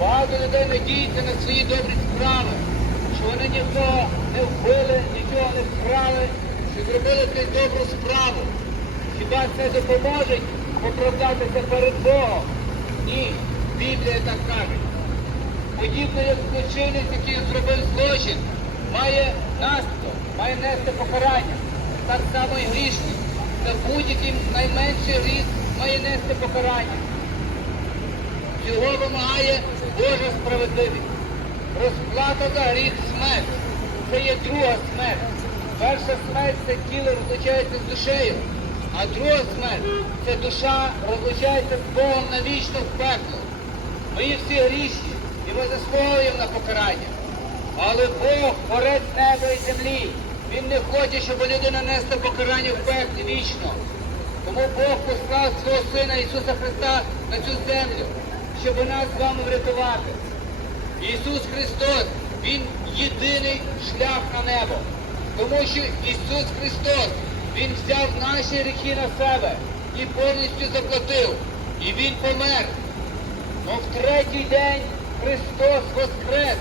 Багато людей надіються на свої добрі справи, що вони нікого не вбили, нічого не вкрали, що зробили цю добру справу. Хіба це допоможе оправдатися перед Богом? Ні, Біблія так каже. Подібно як злочинець, який зробив злочин, має наслідок, має нести покарання. Так само і грішник. За будь-який найменший гріх має нести покарання. Цього вимагає Божа справедливість. Розплата за гріх смерть. Це є друга смерть. Перша смерть це тіло розлучається з душею, а друга смерть це душа розлучається з Богом навічно в пекло. Є всі грішні і ми заслуговуємо на покарання. Але Бог, творець неба і землі, Він не хоче, щоб людина несла покарання в пеклі вічно. Тому Бог послав свого Сина Ісуса Христа на цю землю, щоб нас з вами врятувати. Ісус Христос, Він єдиний шлях на небо. Тому що Ісус Христос, Він взяв наші гріхи на себе і повністю заплатив. І Він помер. Но в третій день Христос воскрес.